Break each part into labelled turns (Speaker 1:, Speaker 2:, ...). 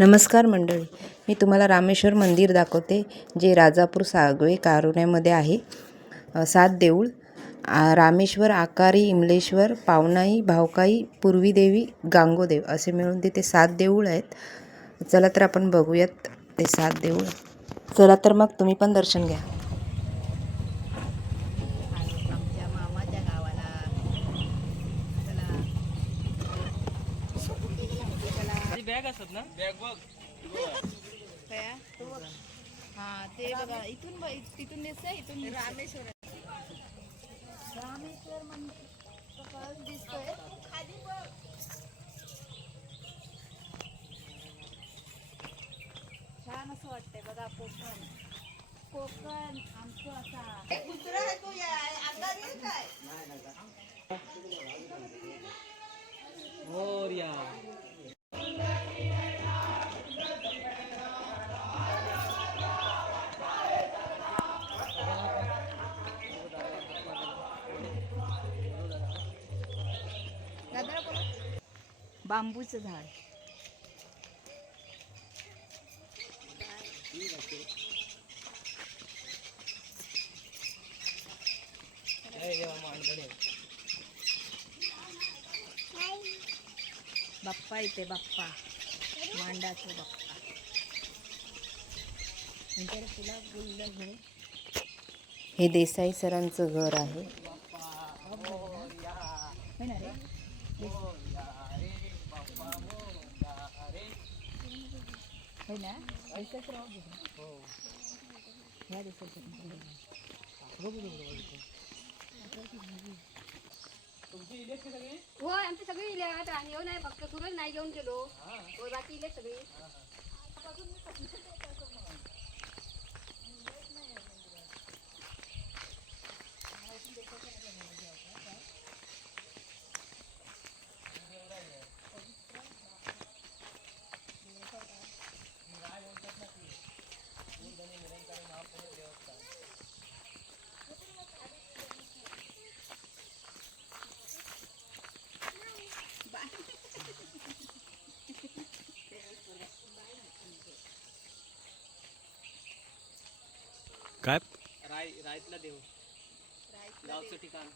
Speaker 1: नमस्कार मंडळी मी तुम्हाला रामेश्वर मंदिर दाखवते जे राजापूर सागवे कारुण्यामध्ये आहे. सात देऊळ रामेश्वर आकारी इमलेश्वर पावनाई भावकाई पूर्वीदेवी गांगोदेव असे मिळून तिथे सात देऊळ आहेत. चला तर आपण बघूयात ते सात देऊळ. चला तर मग तुम्ही पण दर्शन घ्या
Speaker 2: आमच्या मामाच्या गावाला
Speaker 3: बॅग असत ना बॅग बघ
Speaker 2: काय तो बघ. हा ते बघा इथून तिथून दिसतंय इथून रामेश्वर रामेश्वर मंदिर दिसतोय. खाली छान असं वाटतंय बघा कोकण. कोकण आमचं असा. हो या बांबूचं झाड. बाप्पा इथे बाप्पा. मांडाचे बाप्पा. नंतर तुला बोललं घे
Speaker 1: हे देसाई सरांचं घर आहे.
Speaker 2: होय ना रे होय
Speaker 4: आमची सगळी इले आता येऊ नाही फक्त सुरज नाही घेऊन गेलो. होय बाकी इले सगळी.
Speaker 3: काय? राय रायतला देव. गावचं ठिकाण.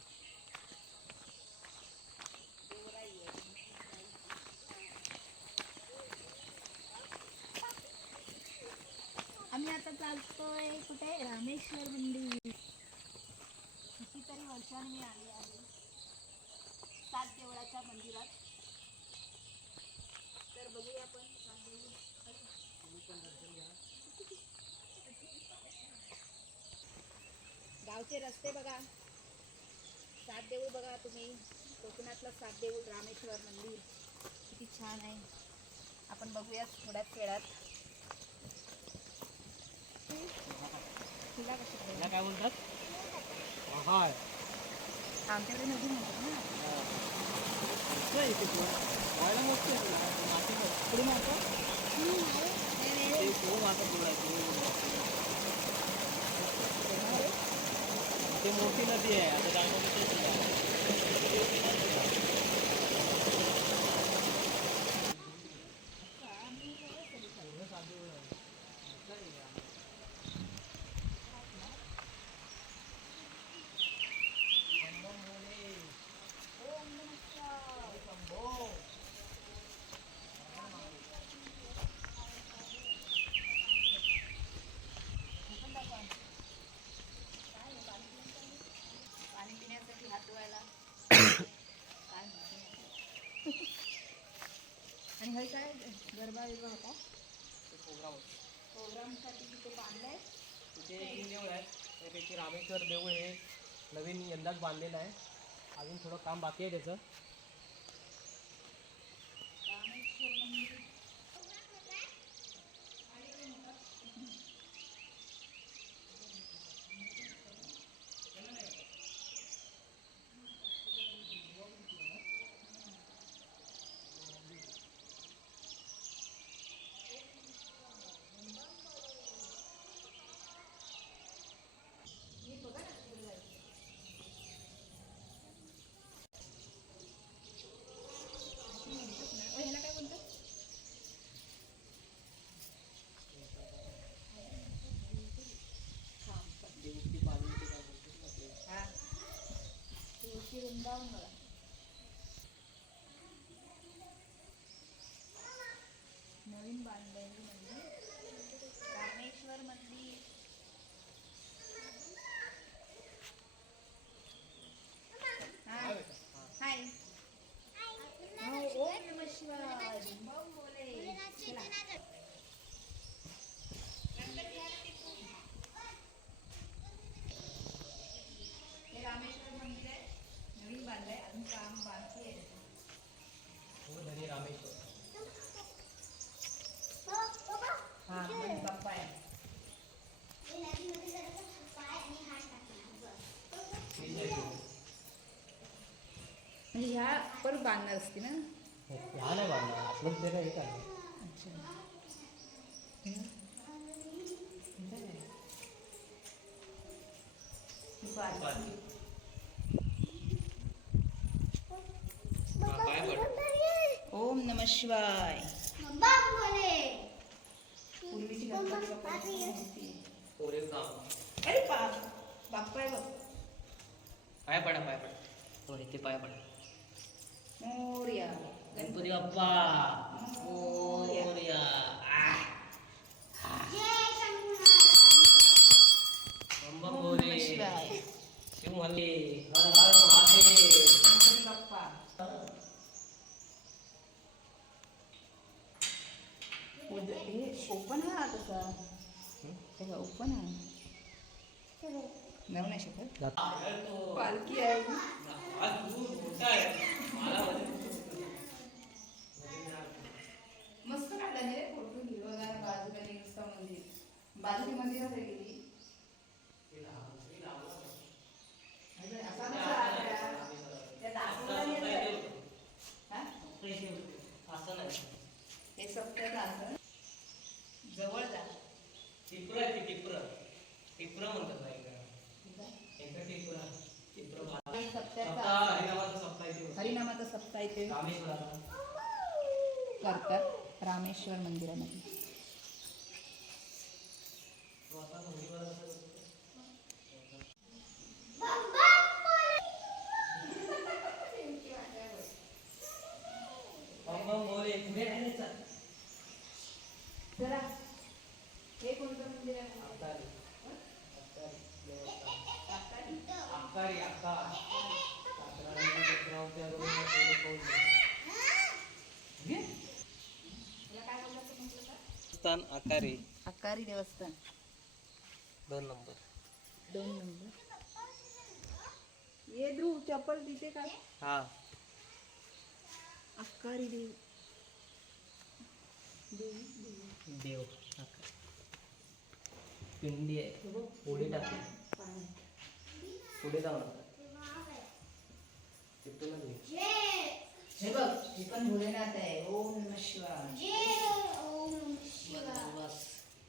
Speaker 2: आम्ही आता चालतोय कुठे? रामेश्वर मंदिर. कितीतरी वर्षांनी मी आली आहे. सात देवळाच्या मंदिरात. तर बघूया आपण सात देऊळ. गावचे रस्ते बघा. सात देऊळ बघा तुम्ही. कोकणातलं सात देऊळ रामेश्वर मंदिर. किती छान आहे. आपण बघूया थोड्याच वेळात. तिला
Speaker 3: काय बोलतात?
Speaker 2: आमच्याकडे नदी म्हणतात ना. पुढे
Speaker 3: माता ते मोठी नदी आहे आता गांगोटी तेच
Speaker 2: आणि हे काय गरबा बिरबा होता? प्रोग्रामसाठी तिथे बांधलाय?
Speaker 3: तिथे तीन देऊळ आहेत. त्यापैकी रामेश्वर देऊळ हे नवीन यंदाच बांधलेलं आहे. अजून थोडं काम बाकी आहे त्याचं.
Speaker 2: बांधणार असते ना
Speaker 3: लहान आहे बांधणार आपलं ते काय काय
Speaker 2: अच्छा ओम नम शिवाय पूर्वीची गणपती बाप्पाची मूर्ती आहे.
Speaker 3: कोरेव काम
Speaker 2: अरे बाप बाप्पा आहे बघ
Speaker 3: पाय पडा पाय पडा हो इथे पाय पडा
Speaker 2: मोर्या
Speaker 3: गणपती बाप्पा मोरया बंबा
Speaker 2: ओम
Speaker 3: मोरे
Speaker 2: नमः शिवाय
Speaker 3: शिव मल्ले हर हर महादेव
Speaker 2: गणपती बाप्पा उद- हे ओपन आहे हा तसा हे बघ, ओपन आहे जाऊ नाही शकत पालखी आहे मस्त काढला रे फोटो हिरवगार बाजूला नुसतं मंदिर बाजूला मंदिरात आहे गेली अरे, असा कसा आला? त्या दाखवला नाही येत. हा?
Speaker 3: असं नाही
Speaker 2: हे सप्त्याचं असं जवळ जा
Speaker 3: टिप्र आहे ती टिप्र टिप्र म्हणतात ना एका एका टिप्र टिप्र भात.
Speaker 2: हे सप्त्याचं
Speaker 3: सप्ताह
Speaker 2: असं.
Speaker 3: हरिनामाचा सप्ताह इथे होतो.
Speaker 2: हरिनामाचा सप्ताह इथे
Speaker 3: रामेश्वराचा
Speaker 2: करतात मंदिरामध्ये
Speaker 3: तो आता हरिवाराचा करतो. बम बम बोले पुढे नाही जायचं.
Speaker 2: चला हे कोणतं मंदिर आहे
Speaker 3: आकारी. आकारी. देवस्थान.
Speaker 2: आकारी?
Speaker 3: आकारी आकार कात्राने जत्रावरती अगोदर पहिलं पाऊल
Speaker 2: घे. याला काय बोललं ते म्हटलं का?
Speaker 3: देवस्थान आकारी.
Speaker 2: आकारी देवस्थान.
Speaker 3: दोन नंबर.
Speaker 2: दोन नंबर. ये ध्रुव चप्पल तिथे काय
Speaker 3: हा.
Speaker 2: आकारी देव. देवी
Speaker 3: आकार. पिंडी आहे. पुढे
Speaker 2: पाणी
Speaker 3: पुढे जाऊ नका. तिथूनच घे.
Speaker 2: हे बघ हे पण भोलेनाथ आहे. ओम नमः शिवाय.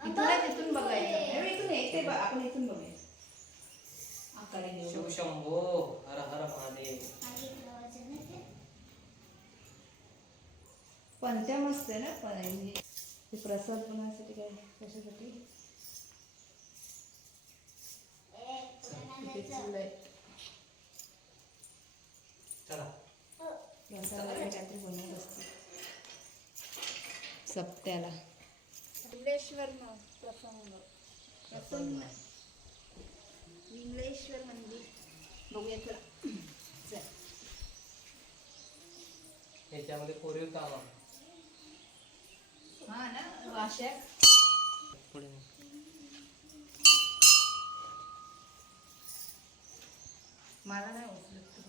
Speaker 2: इथूनच इथून बघायचं. इथून आपण इथून बघूया.
Speaker 3: शंभो हर हर महादेव.
Speaker 2: पंत्या मस्त आहे ना पण ते प्रसाद बनवायसाठी काय कशासाठी? काहीतरी बनवत असते. सप्त्याला. विमलेश्वर प्रसन्न प्रसन्न विमलेश्वर मंदिर. बघूया चला. चल.
Speaker 3: याच्यामध्ये कोरीव काम.
Speaker 2: हा ना वाशा.
Speaker 3: पुढे.
Speaker 2: मला नाही उचलत तू.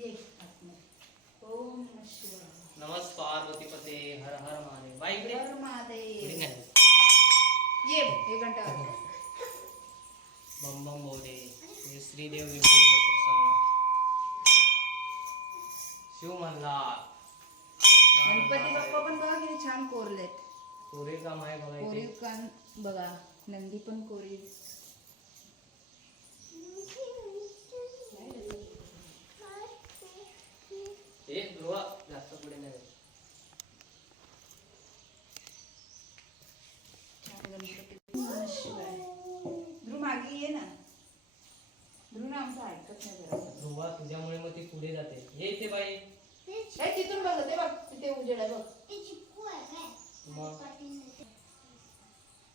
Speaker 2: ये आतमध्ये. ओम नमः शिवाय
Speaker 3: नमस् पार्वती पते हर हर महादेव बाई इकडे
Speaker 2: हर
Speaker 3: इकडे
Speaker 2: महादेव
Speaker 3: नाही.
Speaker 2: ये एक घंटा वाजता.
Speaker 3: बम बम बोले हे श्रीदेव विभूत प्रसन्न शिव मल्हार
Speaker 2: गणपती बाप्पा पण बघा किती छान कोरलेत
Speaker 3: कोरीव काम आहे बघा
Speaker 2: कोरीव
Speaker 3: इथे
Speaker 2: कान बघा नंदी पण कोरीव
Speaker 3: हे ध्रुवा जास्त पुढे नाही जायचं.
Speaker 2: छान गणपती नमः शिवाय ध्रुव मागे ये ना ध्रुव ना आमचं ऐकत नाही जरा.
Speaker 3: ध्रुवा तुझ्यामुळे मग ती पुढे जाते. हे इथे बाई.
Speaker 2: तिथून बघ ते बघ तिथे उजेड केलंय बघ
Speaker 3: मग?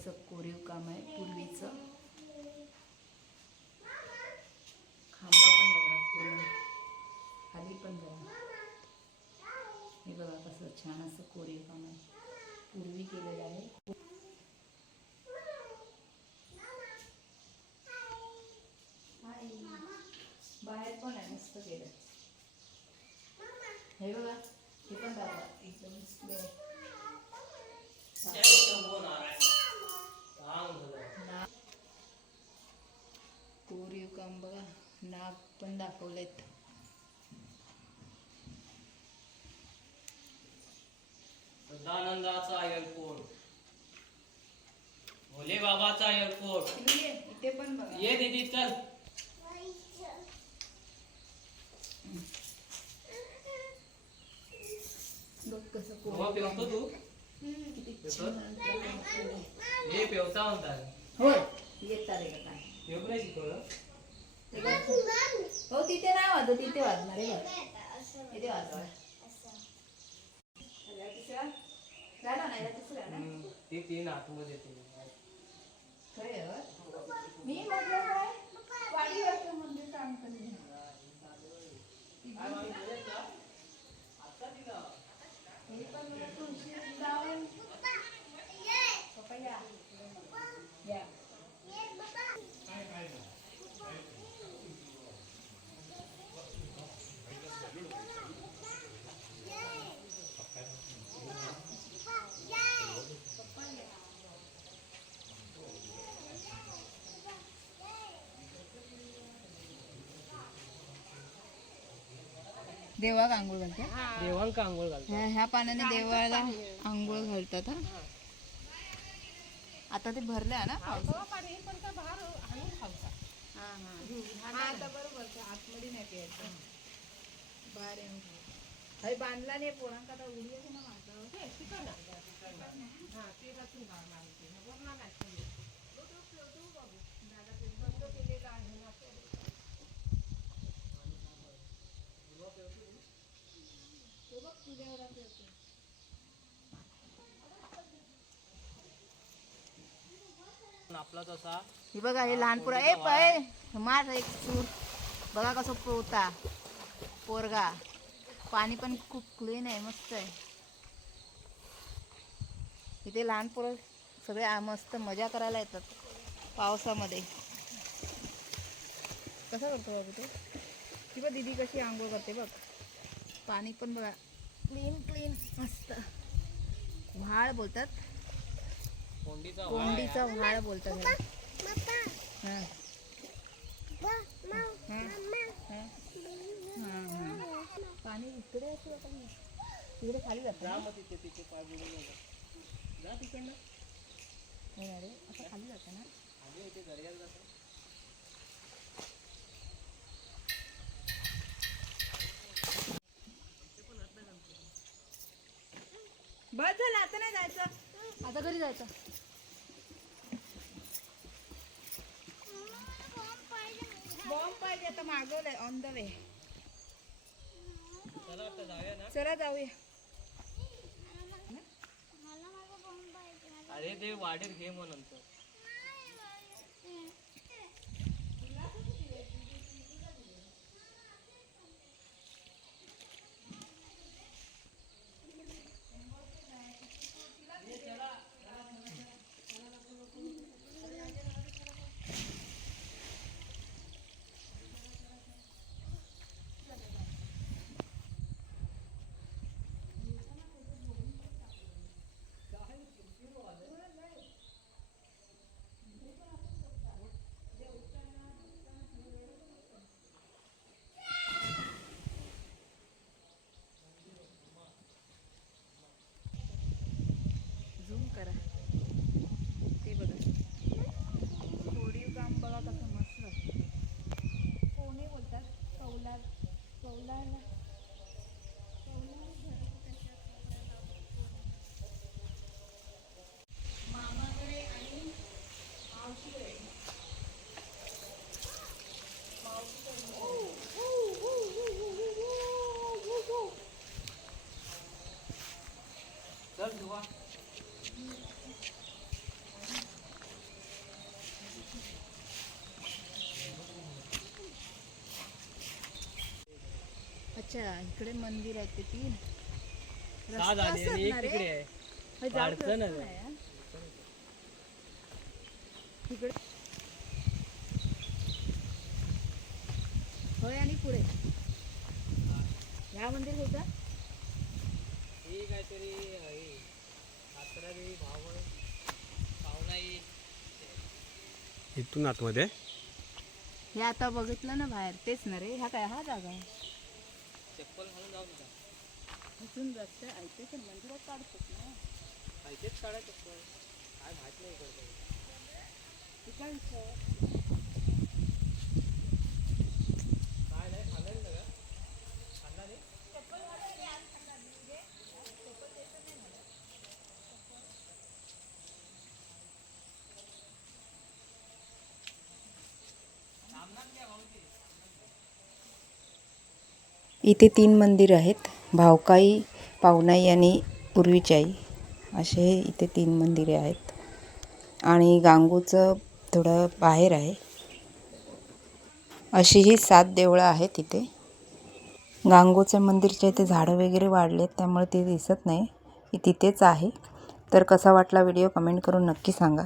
Speaker 2: असं कोरीव काम आहे पूर्वीचं. खांबा पण बघा पूर्ण. खाली पण बघा. हे बघा कसं छान असं कोरीव काम आहे. पूर्वी केलेलं आहे. बाहेर पण आहे मस्त केलं हे बघा हे पण बघा एकदम clear.
Speaker 3: सांग झालं.
Speaker 2: नाग कोरीव काम बघा नाग पण दाखवलेत.
Speaker 3: सदानंदाचा एअरपोर्ट भोले बाबाचा एअरपोर्ट
Speaker 2: ये, इथे पण बघा.
Speaker 3: ये दीदी चल.
Speaker 2: बघ कसं
Speaker 3: पेवतो तू?
Speaker 2: किती? छान.
Speaker 3: हे पेवता म्हणतात.
Speaker 2: होय. येत रे का काय?
Speaker 3: पेव नाही शिकवलं?
Speaker 2: ते? हो तिथे नाही वाजव तिथे वाजणार आहे बघ. तिथे वाजवा. तिसरा. झाला नाही तिसरा ना?
Speaker 3: ते तीन आतमध्ये ते
Speaker 2: खरं. मी म्हटलं काय? वाडीवरचं मंदिर सांगतो मी. हे पण तुळशी. पप्पा देवाक आंघोळ घालते.
Speaker 3: देवांक आंघोळ घालतो?
Speaker 2: ह्या ह्या पाण्याने देवाला आंघोळ घालतात हा. आता ते भरले आहे ना? पाऊस हा, हा. हा, आता बरोबर ते आतमध्ये नाही प्यायचं. बाहेर येऊन खायचं. हय बांधला नाही पोरांका आता उडी येते ना माझं
Speaker 3: आपला तसा.
Speaker 2: हे बघा हे लहान पोरं. ए पय मार एक सूर बघा कसं पोहता. पोरगा. पाणी पण खूप क्लीन आहे मस्त आहे. इथे लहान पोरं सगळे मस्त मजा करायला येतात पावसामध्ये. कसं करतो बाबू ते? ती बघ दीदी कशी आंघोळ करते बघ. पाणी पण बघा. क्लीन क्लीन मस्त. व्हाळ बोलतात.
Speaker 3: कोंडीचा
Speaker 2: कोंडीचा व्हाळ बोलतात. हां. पाणी इकडे असं. तिकडे खाली जातं.
Speaker 3: तिकडनं.
Speaker 2: असं खाली जातं ना
Speaker 3: आधी इथे दर्यात जातो
Speaker 2: बस झालं आता नाही जायचं. आता घरी जायचं. बॉम्ब पाहिजे आता मागवलंय ऑन द वे
Speaker 3: चला आता जाऊया ना.
Speaker 2: चला जाऊया.
Speaker 3: अरे ते वाढेल घे मग
Speaker 2: अच्छा इकडे मंदिर आहे ते तीन.
Speaker 3: सहा झाली? आणि एक तिकडे आहे.
Speaker 2: हे जाऊ
Speaker 3: अडचण आहे.
Speaker 2: रस्ता नाही. तिकडे होय आणि पुढे. ह्या मंदिर होता
Speaker 3: ही काहीतरी हे सातारा देवी भावळ पावनाई
Speaker 5: इथून आतमध्ये?
Speaker 2: हे आता बघितलं ना बाहेर तेच ना रे. हा काय हा जागा
Speaker 3: चप्पल घालून जाऊ नका.
Speaker 2: इथून रस्ते ऐकते तर मंदिरात काढतात ना.
Speaker 3: पाहिजेच काढा चप्पल. काय माहीत नाही इकडचं.
Speaker 2: तिकडचं
Speaker 3: काय नाही खाल्लं खाल्ला नाही?
Speaker 1: इथे तीन मंदिर आहेत. भावकाई पावनाई आणि पूर्वीचाई असे इथे तीन मंदिरे आहेत. आणि गांगूचं थोडं बाहेर आहे. अशी ही सात देवळं आहेत इथे. गांगोच्या मंदिरच्या इथे झाडं वगैरे वाढले आहेत त्यामुळे ते दिसत नाही. तिथेच आहे. तर कसा वाटला व्हिडिओ कमेंट करून नक्की सांगा.